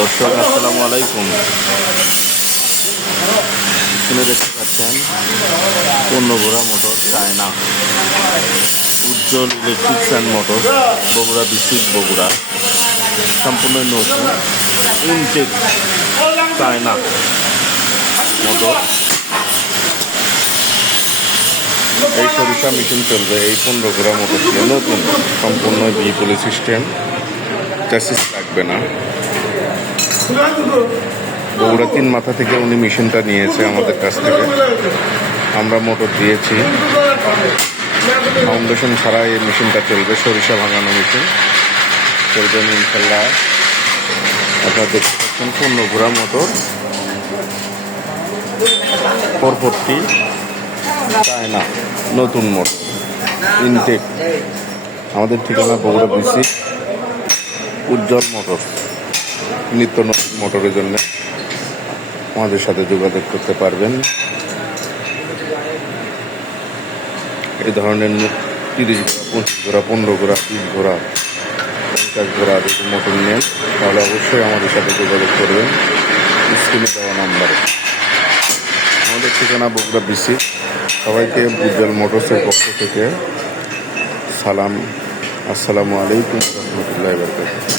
দর্শক আসসালামু আলাইকুম। শুনে দেখতে পাচ্ছেন পূর্ণভরা motor China Ujjwal electrics and motor Bogura district Bogura, সম্পূর্ণ নতুন ইনটেক চায়না মোটর। এই সরিষা মেশিন চলবে এই 15 ঘোড়া মোটর দিয়ে, নতুন সম্পূর্ণ বিপুলি সিস্টেম, চ্যাসিস লাগবে না। বগুড়া 3 মাথা থেকে উনি মেশিনটা নিয়েছে আমাদের কাছ থেকে, আমরা মোটর দিয়েছি। ফাউন্ডেশন ছাড়া এই মেশিনটা চলবে, সরিষা ভাঙানো মেশিন চলবে ইনশাল্লাহ। আপনারা দেখতে পাচ্ছেন 15 ঘোড়া মোটর 440 চায়না নতুন মোটর ইনটেক। আমাদের ঠিকানা বগুড়া বিসি উজ্জ্বল মোটর। নিত্য নতুন মোটরের জন্য আমাদের সাথে যোগাযোগ করতে পারবেন। এই ধরনের 30 ঘোড়া 25 ঘোড়া 15 ঘোড়া 50 ঘোড়া যদি মোটর নেন তাহলে অবশ্যই আমাদের সাথে যোগাযোগ করবেন স্ক্রিনে দেওয়া নাম্বারে। আমাদের ঠিকানা বগুড়া বিসি। সবাইকে উজ্জ্বল মোটরসের পক্ষ থেকে সালাম, আসসালামু আলাইকুম রহমতুল্লাহি ওয়া বারাকাতুহু।